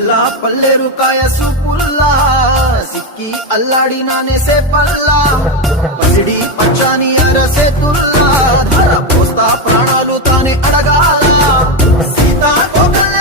పిల్ల పల్లెరు కాయ సూపుల్లా సిక్కి అల్లాడినానే సేపల్లా పసిడి పచ్చాని అరసేతుల్లా ధర పోస్తా ప్రాణాలు తానే అడగాల సీతా కోకల్ల